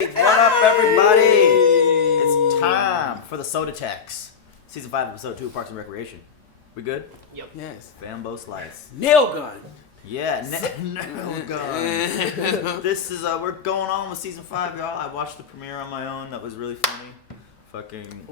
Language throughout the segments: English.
What up, everybody? It's time for the Soda Techs. Season 5, Episode 2 of Parks and Recreation. We good? Yep. Yes. Bambo Slice. Nail gun. Yeah, nail gun. This is, we're going on with Season 5, y'all. I watched the premiere on my own. That was really funny. Fucking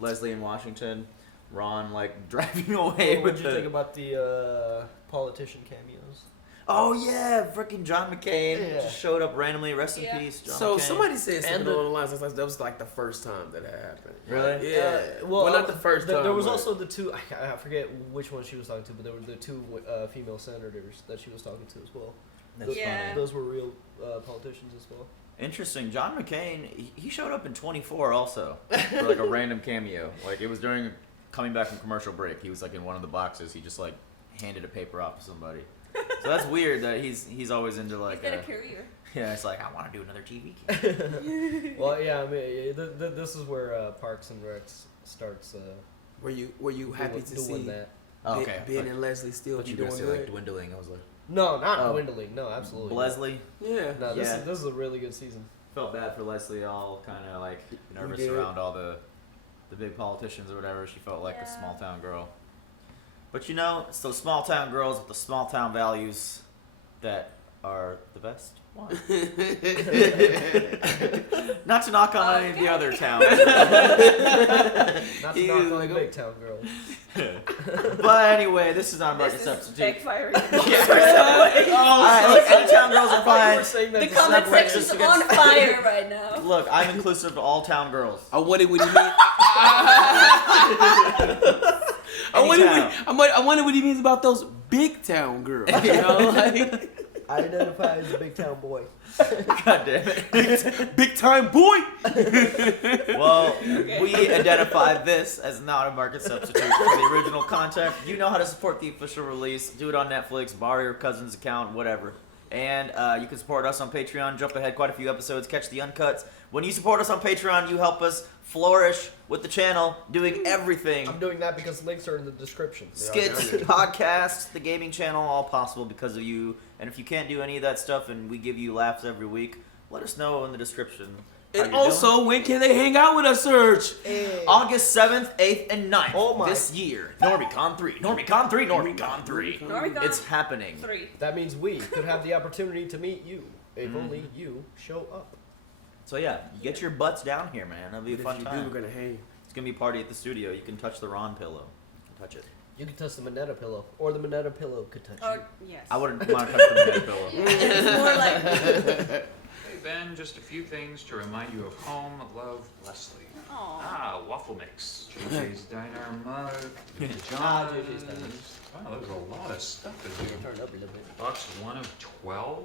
Leslie in Washington. Ron, like, driving away What with did you think about the politician cameos? Oh, yeah, freaking John McCain just showed up randomly. Rest in peace, John So McCain. somebody said something along the lines like that was like the first time that happened. Really? Yeah. Well, not the first time. There was also the two. I forget which one she was talking to, but there were the two female senators that she was talking to as well. That's funny. Those were real politicians as well. Interesting. John McCain, he showed up in 24 also for like a random cameo. Like it was during coming back from commercial break. He was like in one of the boxes. He just like handed a paper off to somebody. So that's weird that he's always into like. He's got a career. Yeah, it's like I want to do another TV. Well, yeah, I mean, this is where Parks and Rec starts. Were you happy to see that? Oh, okay. Ben and Leslie still be doing say, good? like dwindling. I was like, No, not dwindling. No, absolutely. Leslie. Yeah. No, this is a really good season. Felt bad for Leslie. All kind of like nervous around all the big politicians or whatever. She felt like a small town girl. But you know, it's those small town girls with the small town values that are the best ones. Not to knock on any of the other towns. Not to knock on the big town girls. But anyway, this is not market This is substitute. backfiring. Alright, look, any town girls are fine. The comment section's on fire right now. Look, I'm inclusive of all town girls. I wonder what he means. I wonder what he means about those big town girls. You know, like I identify as a big town boy. God damn it. big time boy. Well, we identify this as not a market substitute for the original content. You know how to support the official release. Do it on Netflix, borrow your cousin's account, whatever. And you can support us on Patreon, jump ahead quite a few episodes, catch the uncuts. When you support us on Patreon, you help us flourish with the channel, doing everything. I'm doing that because links are in the description. Skits, podcasts, the gaming channel, all possible because of you. And if you can't do any of that stuff and we give you laughs every week, let us know in the description. And also, when can they hang out with us, Serge? Hey. August 7th, 8th, and 9th Oh my. this year. Normie Con 3. Normie Con 3. Normie Con 3. Normie Con It's happening. 3. That means we could have the opportunity to meet you if only you show up. So yeah, get your butts down here, man. It'll be a If fun you time. do, we're gonna hang. It's gonna be a party at the studio. You can touch the Ron pillow. You can touch it. You could touch the Minetta pillow, or the Minetta pillow could touch you. Yes. I wouldn't want to touch the bed pillow. It's more like. Hey Ben, just a few things to remind you of home. Love, Leslie. Aw. Waffle mix. JJ's Diner mug. JJ's Pajamas. Diner. Wow, there's a lot of stuff in here. Turn it up a little bit. Box 1 of 12.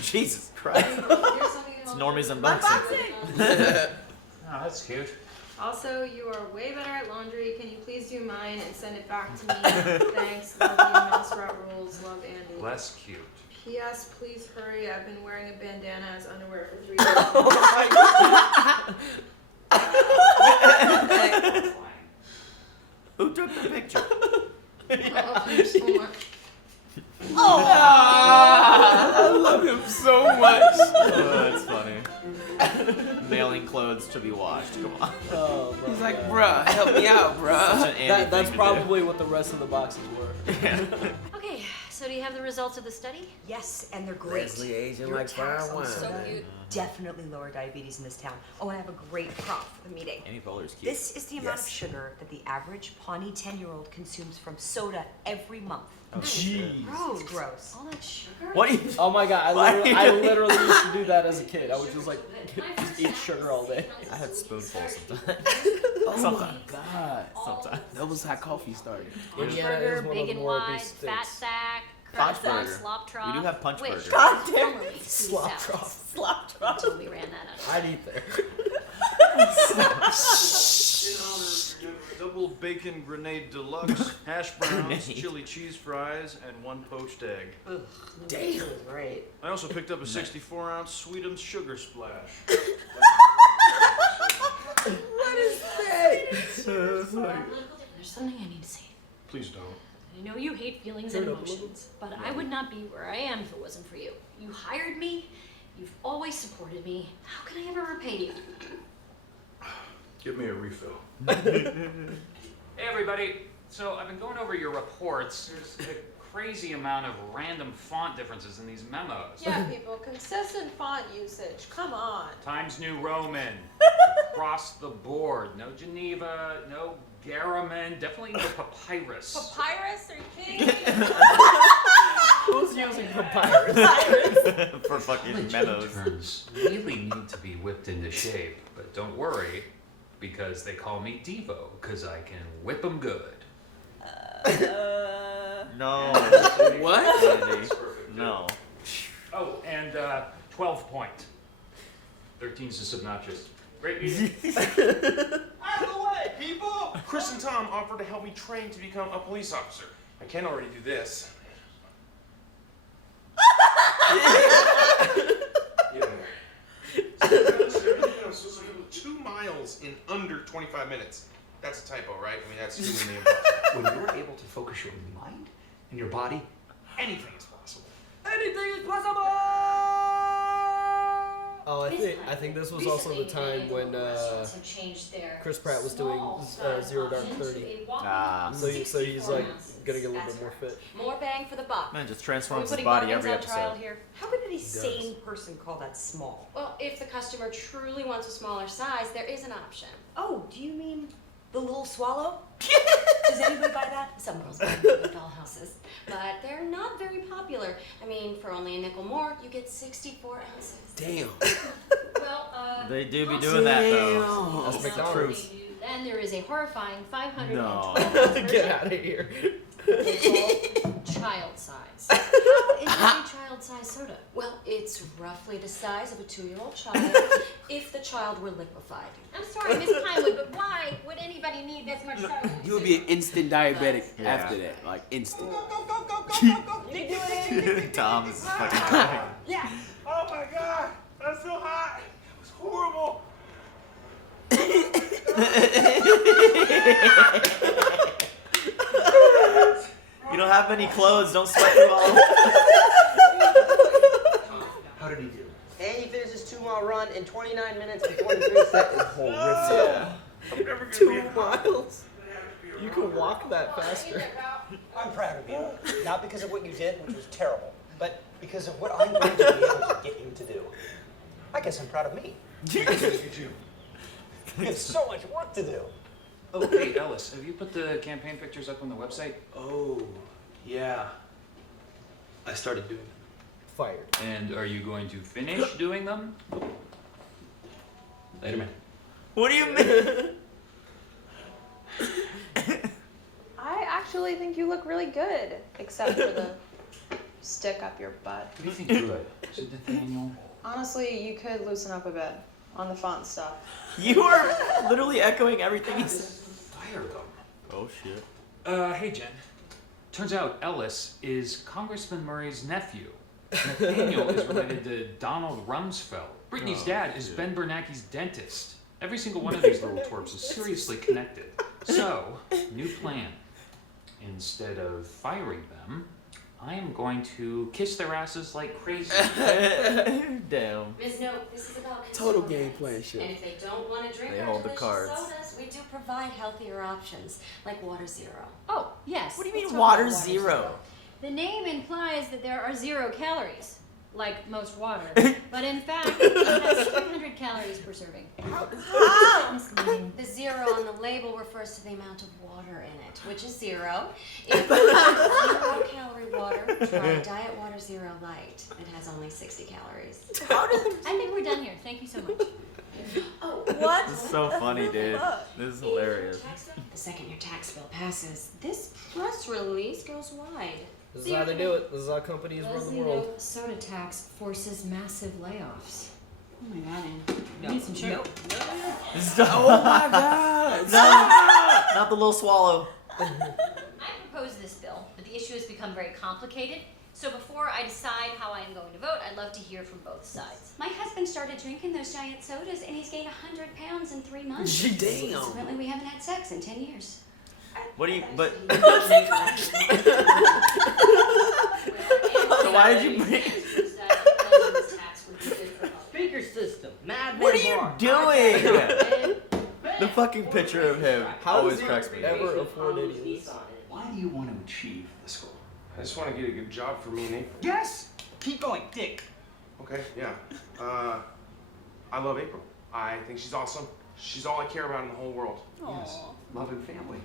Jesus Christ. It's Normie's unboxing. Unboxing! Oh, that's cute. Also, you are way better at laundry. Can you please do mine and send it back to me? Thanks. Love you. Mouserat rules. Love Andy. Less cute. P.S. Please hurry. I've been wearing a bandana as underwear for 3 years. Who took the picture? I love you so much. I love him so much. Oh, that's funny. Mailing clothes to be washed. Come on. Oh, bro. He's like, bruh, help me out, bruh. Such an Andy That's thing to probably what the rest of the boxes were. do. Yeah. Okay, so do you have the results of the study? Yes, and they're great. Leslie aging Your like tax fine on wine. soda cute. definitely lower diabetes in this town. Oh, and I have a great prop for the meeting. Amy Poehler's cute. This is the amount of Yes. sugar that the average Pawnee 10-year-old consumes from soda every month. Jeez. It's gross. All that sugar? What do you... Oh my god, Why? I literally used to do that as a kid. I would just like just eat sugar all day. I had spoonfuls sometimes. Oh Sometimes. my god. Sometimes. That was how coffee started. Indiana is Punchburger, one big of the and more wide, obese fat states. sack, Punch crab burger. slop trough. We do have punch Which, burger. God damn formerly it. Sweet Slop Salads. trough. Slop drop. Totally ran that out. I'd eat there. Double bacon grenade deluxe, hash browns, Grenade. chili cheese fries, and 1 poached egg. Damn. Great. I also picked up a 64-ounce Sweetums sugar splash. What is that? There's something I need to say. Please don't. I know you hate feelings Turn and it up a little. emotions, but I would not be where I am if it wasn't for you. You hired me, You've always supported me. How can I ever repay you? Give me a refill. Hey everybody, so I've been going over your reports. There's a crazy amount of random font differences in these memos. Yeah, people, consistent font usage. Come on. Times New Roman, across the board. No Geneva, no Garamond, definitely no Papyrus. Papyrus? Are you kidding me? Who's using papyrus? For fucking College memos. interns really need to be whipped into shape, but don't worry, because they call me Devo, because I can whip them good. No. What? Andy. No. Oh, and 12 point. 13's just obnoxious. Great meeting. Out of the way, people! Chris and Tom offered to help me train to become a police officer. I can already do this. Yeah. So 2 miles in under 25 minutes. That's a typo, right? I mean, that's humanly impossible. When you're able to focus your mind and your body, Anything is possible. anything is possible! Oh, I think this was also the time when Chris Pratt was doing Zero Dark 30. Ah. So he's like gonna get a little bit more fit. More bang for the buck. Man, just Are we transforms his putting body bargains every on trial episode. here? How could any sane person call that small? Well, if the customer truly wants a smaller size, there is an option. Oh, do you mean the little swallow? Does anybody buy that? Some girls buy big dollhouses, but they're not very popular. I mean, for only a nickel more, you get 64 ounces. Damn. Well, They do be doing that though. Damn. That's the truth. Then there is a horrifying 512 No. Get out of here. child size. How is a child size soda? Well, it's roughly the size of a 2-year-old child if the child were liquefied. I'm sorry, Miss Pinewood, but why would anybody need this much soda? You would be an instant diabetic Yeah. after that. Like, instant. Tom is fucking crying. Yeah. Oh my god, that's so hot. That was horrible. You don't have many clothes, don't sweat through all of them. How did he do? And he finished his 2-mile run in 29 minutes and 43 seconds. Yeah. I'm never gonna 2 be miles. You can walk that faster. I'm proud of you. Not because of what you did, which was terrible, but because of what I'm going to be able to get you to do. I guess I'm proud of me. You too. We have so much work to do. Oh, hey, Ellis, have you put the campaign pictures up on the website? Oh, yeah. I started doing it. Fired. And are you going to finish doing them? Later, man. What do you mean? I actually think you look really good, except for the stick up your butt. What do you think good? Is it Nathaniel? Honestly, you could loosen up a bit on the font stuff. You are literally echoing everything he said. Fire them. Oh shit. Hey Jen. Turns out Ellis is Congressman Murray's nephew. Nathaniel is related to Donald Rumsfeld. Brittany's dad is Ben Bernanke's dentist. Every single one of these little twerps is seriously connected. So, new plan. Instead of firing them, I am going to kiss their asses like crazy. Damn. Ms. Note, this is about Total consumer game rights. plan shit. And if they don't want to drink They our hold the delicious cards. sodas, we do provide healthier options, like Water Zero. Oh, yes. What do you let's mean talk Water about Zero? The name implies that there are 0 calories, like most water. But in fact, it has 300 calories per serving. Misleading. The 0 on the label refers to the amount of water in it, which is 0. If you want 0-calorie water, try Diet Water Zero Light. It has only 60 calories. I think we're done here. Thank you so much. Oh, what? This is so funny, dude. This is hilarious. The second your tax bill passes, this press release goes wide. This is how they do it. This is how companies run the world. Soda tax forces massive layoffs. Oh my god, you need some sugar. Oh my god! No, not the little swallow. I proposed this bill, but the issue has become very complicated. So before I decide how I am going to vote, I'd love to hear from both sides. My husband started drinking those giant sodas, and he's gained 100 pounds in 3 months. Damn. Consequently, we haven't had sex in 10 years. What do you? But so why did you bring? This tax would be good system. Madman What are you Bar. doing? The fucking picture of him How always does he cracks me up. ever afford any of this? Why do you want to achieve this goal? I just want to get a good job for me and April. Yes. Keep going, Dick. Okay, yeah. I love April. I think she's awesome. She's all I care about in the whole world. Yes. Love and family.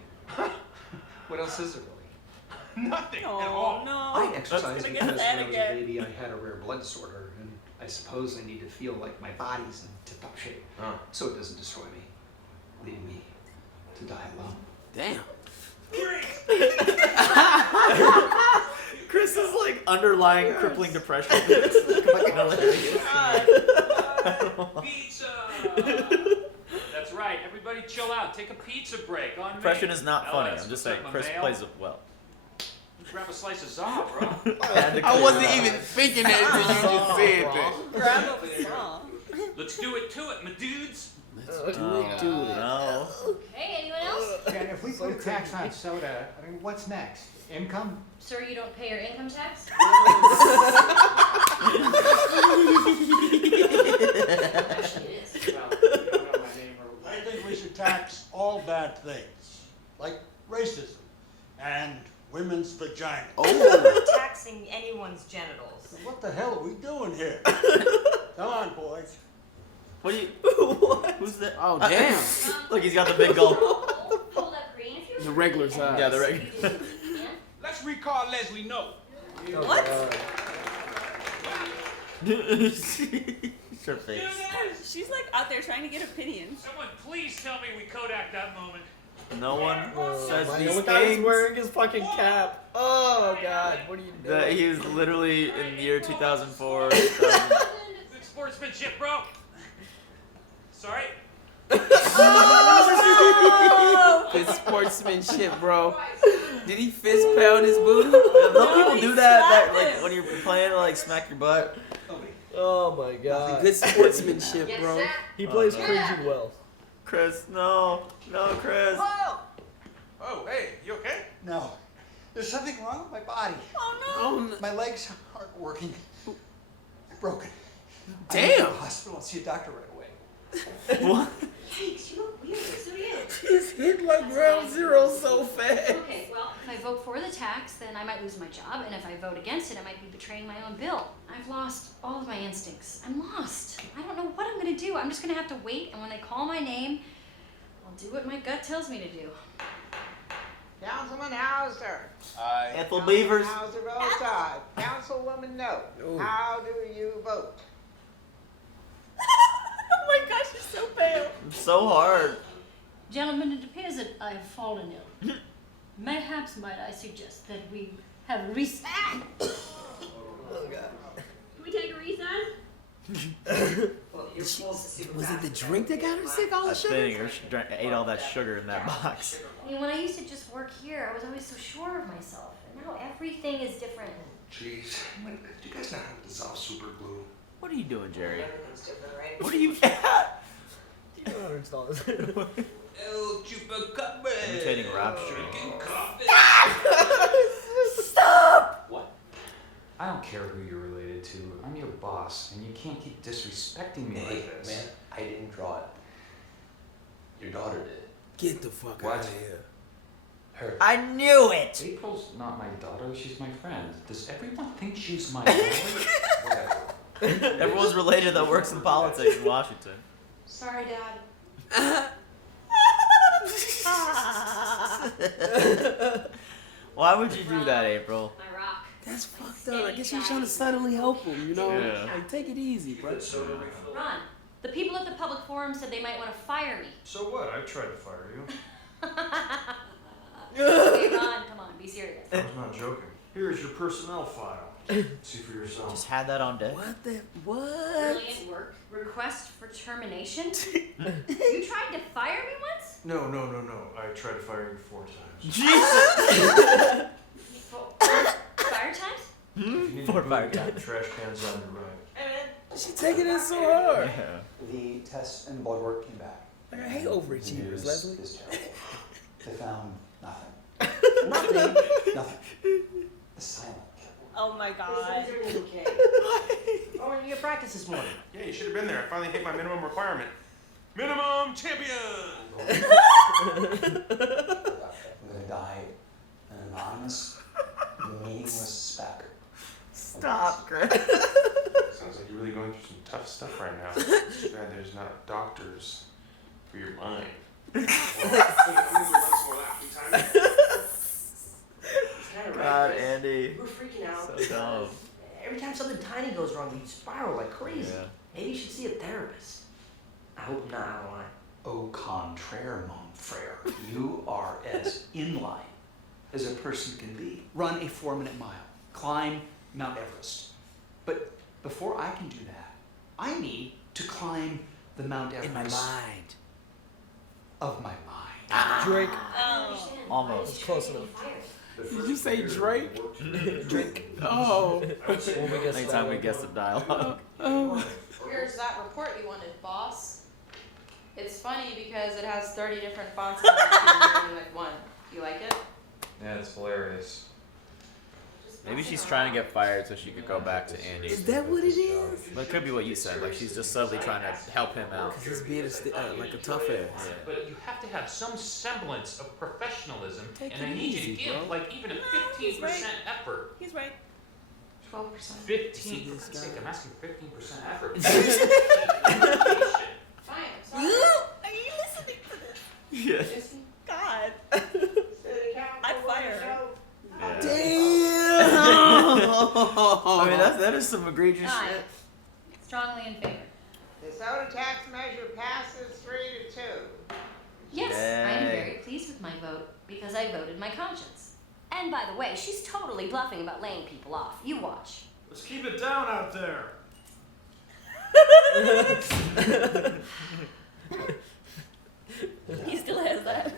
What else is there really? Nothing at Oh all. no. I exercise Gonna because get when that I was again. a baby, I had a rare blood disorder, and I suppose I need to feel like my body's in tip-top shape, so it doesn't destroy me, leaving me to die alone. Damn. Chris is like underlying crippling depression. It's fucking hilarious. Pizza! That's right. Everybody chill out. Take a pizza break on me. Depression is not funny. Ellis, I'm just what's saying up, my Chris mail? plays it well. Grab a slice of za, bro. I wasn't even thinking that until you just said that. Grab a saw. Let's do it to it, my dudes. Let's do it, do it. No. Hey, anyone else? And if we put a tax on soda, I mean, what's next? Income? Sir, you don't pay your income tax? Actually, it is. I think we should tax all bad things, like racism and women's vaginas. Oh. Taxing anyone's genitals. What the hell are we doing here? Come on, boys. What do you? What? Who's that? Oh, damn. Look, he's got the big gulp. Hold up green if you The regular size. Yeah, the regular. Let's recall Leslie Note. What? Your face. She's like out there trying to get opinions. Someone please tell me we Kodak that moment. No one says My these only guy is things. wearing his fucking cap. Oh god, what are you doing? He is literally in the year 2004. Good sportsmanship, bro. Sorry. Good sportsmanship, bro. Did he fist pound his booty? Don't people do that like when you're playing to like smack your butt? Oh my god. Good sportsmanship, bro. He plays cringy well. Chris, no, Chris. Oh, hey, you okay? No. There's something wrong with my body. Oh, no. My legs aren't working. They're broken. I Damn. need to go to the hospital and see a doctor right away. What? Thanks, you look weird. So do you. He's hit like ground zero so fast. Okay, well, if I vote for the tax, then I might lose my job, and if I vote against it, I might be betraying my own bill. I've lost all of my instincts. I'm lost. I don't know what I'm gonna do. I'm just gonna have to wait, and when they call my name, I'll do what my gut tells me to do. Councilman Hauser. Ethel Beavers. Hauser votes aye. Councilwoman no. Ooh. How do you vote? Oh my gosh, she's so pale. So hard. Gentlemen, it appears that I have fallen ill. Mayhaps might I suggest that we have a recess. Oh god. Can we take a recess? Was it the drink that got her sick? All the That sugar? thing, or she ate all that sugar in that box. I mean, when I used to just work here, I was always so sure of myself. And now everything is different. Jeez, do you guys know how to dissolve super glue? What are you doing, Jerry? Everything's different, right? What are you? You don't understand this. El Chupacabra. Imitating rap. Drinking coffee. Stop! What? I don't care who you're related to. I'm your boss, and you can't keep disrespecting me like this. Man, I didn't draw it. Your daughter did. Get the fuck What? out of here. Her. I knew it. April's not my daughter. She's my friend. Does everyone think she's my daughter? Whatever. Everyone's related that works in politics in Washington. Sorry, Dad. Why would you do that, April? My rock. That's fucked up. I guess she was trying to subtly help him, you know? Yeah. Like, take it easy, bro. Ron, the people at the public forum said they might want to fire me. So what? I tried to fire you. Okay, Ron, come on, be serious. I was not joking. Here's your personnel file. See for yourself. Just had that on deck. What the? What? Brilliant work. Request for termination? You tried to fire me once? No. I tried to fire you 4 times. Jesus! Fire times? If you need Four to fire move, times. Trash cans on your right. She taking it so hard. Yeah. The tests and blood work came back. Like, I hate overachievers, News Leslie. is terrible. They found nothing. Nothing. A silent killer. Oh my god. Okay. Oh, and you had practice this morning. Yeah, you should have been there. I finally hit my minimum requirement. Minimum champion! I'm gonna die an anonymous, meaningless speck. Stop, Chris. Sounds like you're really going through some tough stuff right now. It's too bad there's not doctors for your mind. God, Andy. We're freaking out. So dumb. Every time something tiny goes wrong, you spiral like crazy. Yeah. Maybe you should see a therapist. I hope I'm not out of line. Au contraire, mon frere. You are as in line as a person can be. Run a 4-minute mile. Climb Mount Everest. But before I can do that, I need to climb the Mount Everest. In my mind. Of my mind. Drake. Almost. Close enough. Did you say Drake? Drake. Oh. Anytime we guess the dialogue. Here's that report you wanted, boss. It's funny because it has 30 different fonts on it, and like one. Do you like it? Yeah, it's hilarious. Maybe she's trying to get fired so she could go back to Andy. Is that what it is? But it could be what you said. Like she's just subtly trying to help him out. Because he's being like a tough ass. But you have to have some semblance of professionalism, Take and I it need you easy, to give bro. like even a 15% effort. He's right. 12%. 15. For God's sake, I'm asking 15% effort. Fine, I'm sorry. Are you listening to this? Yes. God. I'd fire her. Yeah. Damn! I mean, that is some egregious Aye. shit. Strongly in favor. The soda tax measure passes 3-2. Yes, I am Yay. very pleased with my vote because I voted my conscience. And by the way, she's totally bluffing about laying people off. You watch. Let's keep it down out there. He still has that.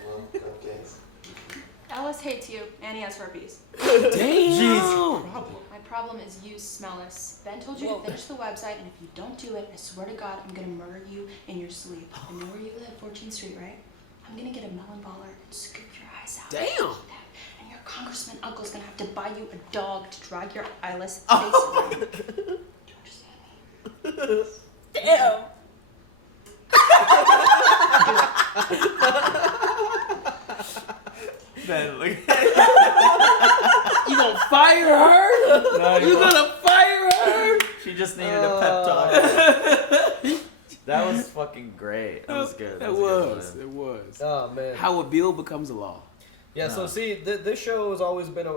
Alice hates you, and he has herpes. Damn! My problem is you, Smellis. Ben told you to finish the website, and if you don't do it, I swear to God, I'm gonna murder you in your sleep. I know where you live, 14th Street, right? I'm gonna get a melon baller and scoop your eyes out. Damn! And your congressman uncle's gonna have to buy you a dog to drag your eyeless face around. Do you understand me? Damn. Ben, look. You gonna fire her? No, You gonna fire her? She just needed a pep talk. That was fucking great. That was good. It was a good was. one. It was. Oh man. How a bill becomes a law. Yeah. So see, this show has always been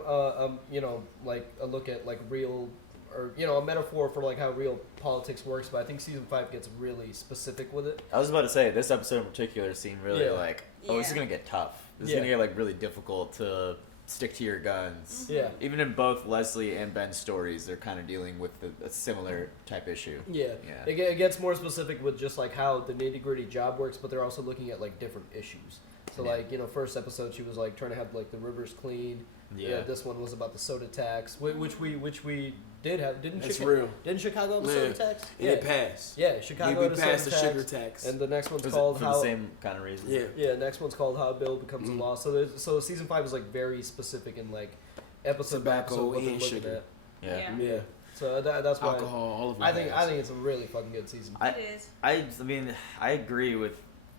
you know, like a look at like real, or you know, a metaphor for like how real politics works. But I think season 5 gets really specific with it. I was about to say, this episode in particular seemed really Yeah. like, oh, this is gonna get tough. This is Yeah. gonna get like really difficult to stick to your guns. Yeah. Even in both Leslie and Ben's stories, they're kind of dealing with a similar type issue. Yeah. Yeah. It gets more specific with just like how the nitty gritty job works, but they're also looking at like different issues. So Yeah. like, you know, first episode she was like trying to have like the rivers clean. Yeah. This one was about the soda tax, which we did have. Didn't That's Chicago, real. Didn't Chicago have a Man. soda tax? And it passed. Yeah, Chicago We had a passed soda the tax, sugar tax. and the next one's Was it called for how. the same kind of reason? Yeah. Yeah, next one's called How a Bill Becomes a Law. So so season 5 is like very specific in like episode by Tobacco episode what they're and looking sugar. at. Yeah. Yeah. So that's why Alcohol, all of it I think has. it's a really fucking good season. I is. I mean, I agree with,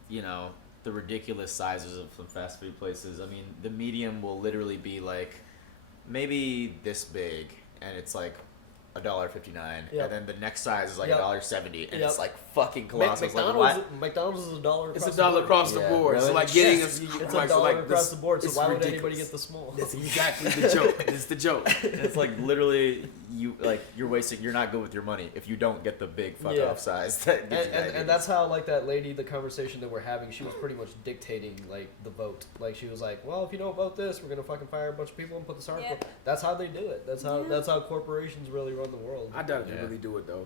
you know, the ridiculous sizes of some fast food places. I mean, the medium will literally be like maybe this big, and it's like $1.59, Yep. and then the next size is like Yep. $1.70, and Yep. it's like fucking colossal. It's like, McDonald's is $1 across It's the $1 board. across the Yeah, board. really? So like getting Yes, a, it's like, $1 like across this, the board. So it's why would ridiculous. anybody get the small? That's exactly the joke. It's the joke. It's like literally you're wasting. You're not good with your money if you don't get the big fuck Yeah. off size. That gives you And diabetes. that's how like that lady, the conversation that we're having, she was pretty much dictating like the vote. Like she was like, well, if you don't vote this, we're gonna fucking fire a bunch of people and put this article. Yeah. That's how they do it. That's how corporations really run the world. I doubt they Yeah. really do it though.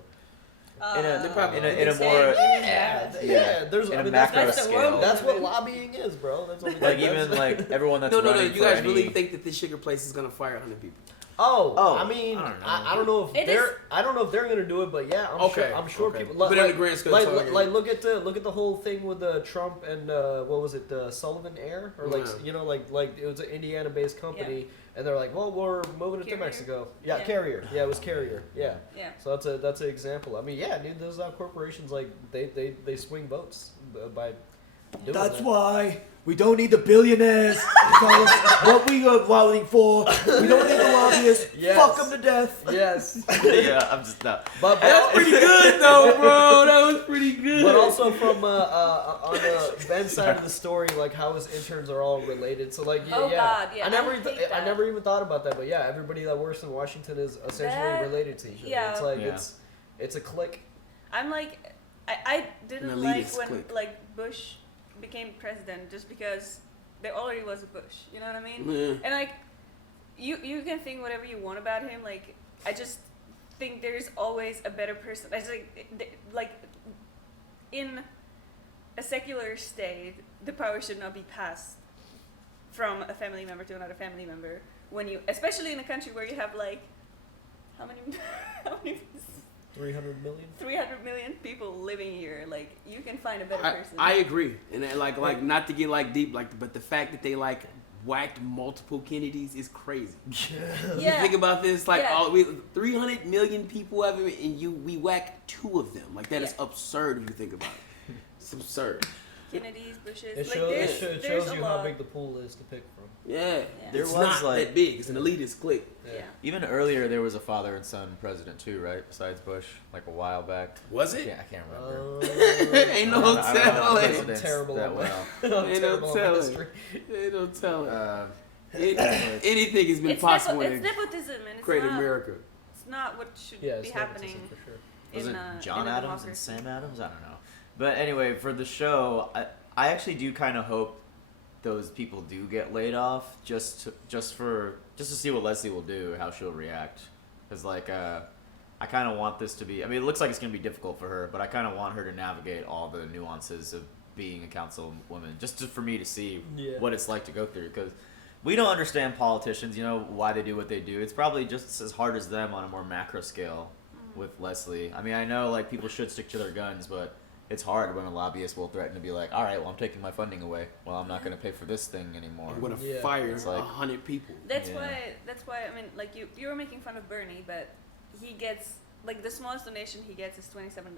in a They probably- in a They more Yeah. There's in I a mean, macro that's scale. That's what lobbying is, bro. That's what Like even like everyone that's No. running You for guys any, really think that this sugar place is gonna fire 100 people? I mean, I don't know if It they're is- I don't know if they're gonna do it, but yeah, I'm sure people. But in the grand scheme of time, like look at the whole thing with Trump and what was it, Sullivan Air, or like like it was an Indiana-based company, and they're like, well, we're moving it to Mexico. Yeah, Carrier. Yeah, it was Carrier. Yeah. Yeah. So that's an example. I mean, yeah, dude, those corporations like they swing votes by doing That's that. why we don't need the billionaires. Because what we are voting for, we don't need the lobbyists. Yes. Fuck them to death. Yes. Yeah, I'm just not. But That was pretty good though, bro. That was pretty good. But also from on Ben's side of the story, like how his interns are all related. So like Oh, God, yeah, I never I hate I that. never even thought about that. But yeah, everybody that works in Washington is essentially That- related to each other. yeah. It's like Yeah. it's a clique. I'm like, I didn't An like elitist when clique. like Bush became president just because there already was a Bush. You know what I mean? Yeah. And like, you can think whatever you want about him. Like, I just think there's always a better person. I just like in a secular state, the power should not be passed from a family member to another family member. When you, especially in a country where you have like, how many 300 million. 300 million people living here, like you can find a better person. I agree, and then, like not to get like deep, like, but the fact that they like whacked multiple Kennedys is crazy. Yeah. You think about this, like Yeah. 300 million people have it, and we whack 2 of them. Like that is absurd if you think about it. It's absurd. Kennedys, Bushes, It like shows, there's it there's shows a you lot. how big the pool is to pick from. Yeah, There it's was, not like- that big. It's an elitist clique. Yeah. Even earlier, there was a father and son president too, right? Besides Bush, like a while back. Was it? Yeah, I can't remember. Ain't no I don't know the telling. presidents Terrible that on well. Ain't no terrible on telling. history. Ain't no telling. Anyways. Anything has been It's, possible it's in nepotism, and it's great not, America. It's not what should Yeah, be it's happening. nepotism for sure. Was in, it John in a Adams and democracy. Sam Adams? I don't know. But anyway, for the show, I actually do kind of hope those people do get laid off just to see what Leslie will do, how she'll react. Because like I kind of want this to be. I mean, it looks like it's gonna be difficult for her, but I kind of want her to navigate all the nuances of being a councilwoman, just for me to see what it's like to go through. Because we don't understand politicians, you know, why they do what they do. It's probably just as hard as them on a more macro scale with Leslie. I mean, I know like people should stick to their guns, but it's hard when a lobbyist will threaten to be like, all right, well, I'm taking my funding away. Well, I'm not going to pay for this thing anymore. I'm gonna fire It's like 100 people. That's why I mean, like you were making fun of Bernie, but he gets like the smallest donation he gets is $27.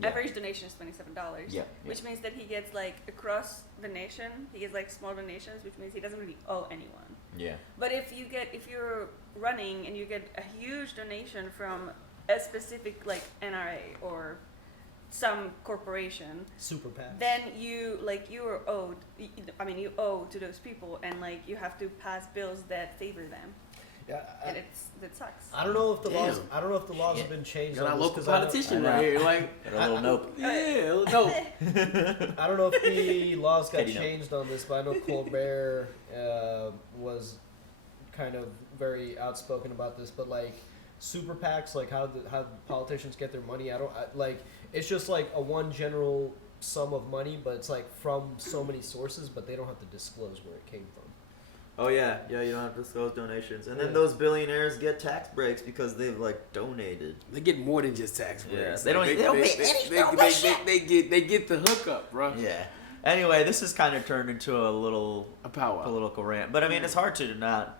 Yeah. Average donation is $27. Yeah, Which means that he gets like across the nation, he gets like small donations, which means he doesn't really owe anyone. Yeah. But if you're running and you get a huge donation from a specific like NRA or some corporation, Super PAC, then you are owed. I mean, you owe to those people, and like you have to pass bills that favor them. Yeah, and that sucks. I don't know if the laws. I don't know if the laws have been changed. Got on our this, local 'cause I know- politician right here, like Got a little nope. Yeah, a little nope. I don't know if the laws got Petty note. changed on this, but I know Colbert was kind of very outspoken about this. But like super PACs, like how politicians get their money, like it's just like a one general sum of money, but it's like from so many sources, but they don't have to disclose where it came from. Oh yeah, you don't have to disclose donations, and then Yeah. those billionaires get tax breaks because they've like donated. They get more than just tax breaks. Yeah, they don't pay They get the hookup, bro. Yeah. Anyway, this has kind of turned into a power political rant, but I mean, it's hard to not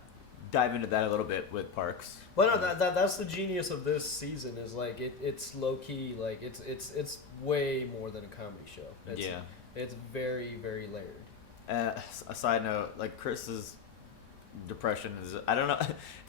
dive into that a little bit with Parks. But no, that's the genius of this season is like it's low key, like it's way more than a comedy show. It's very very layered. A side note, like Chris's depression is, I don't know,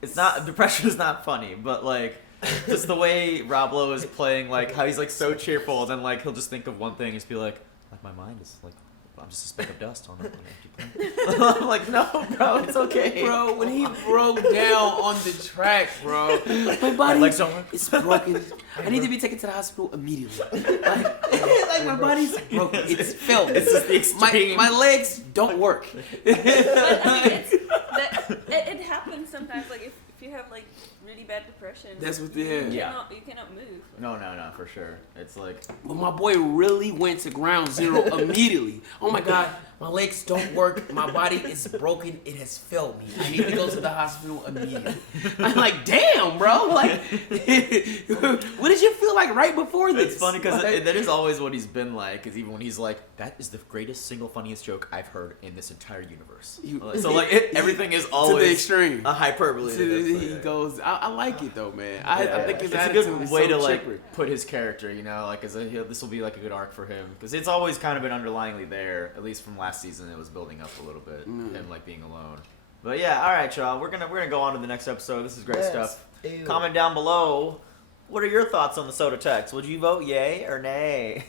it's not, depression is not funny, but like just the way Rob Lowe is playing, like how he's like so cheerful, and then like he'll just think of one thing and just be like my mind is like, I'm just a speck of dust on an empty plane. I'm like, no, bro, it's okay. Bro, when he broke down on the track, bro, my body legs don't work. is broken. I need to be taken to the hospital immediately. Like my body's broken. It's filled. It's just the extreme. My legs don't work. But I mean, it happens sometimes. Like if you have like really bad depression, That's what you cannot move. No, for sure. It's like, But my boy really went to ground zero immediately. Oh my God, My legs don't work. My body is broken. It has failed me. I need to go to the hospital immediately. I'm like, damn, bro. Like, what did you feel like right before this? It's funny because that is always what he's been like. Because even when he's like, that is the greatest single funniest joke I've heard in this entire universe. So like everything is always to the extreme, a hyperbole. He goes. I like it though, man. I think it's a good way to like put his character. You know, like this will be like a good arc for him because it's always kind of been underlyingly there. At least from last season, it was building up a little bit. Him like being alone. But yeah, all right, y'all. We're gonna go on to the next episode. This is great stuff. Ew. Comment down below. What are your thoughts on the soda tax? Would you vote yay or nay?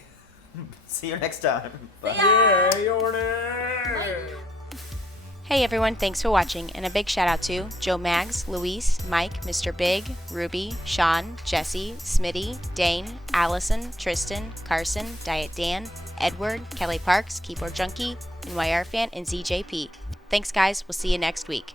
See you next time. Bye. Yay or nay? Hey everyone, thanks for watching, and a big shout out to Joe Maggs, Luis, Mike, Mr. Big, Ruby, Sean, Jesse, Smitty, Dane, Allison, Tristan, Carson, Diet Dan, Edward, Kelly Parks, Keyboard Junkie, NYR Fan, and ZJP. Thanks guys, we'll see you next week.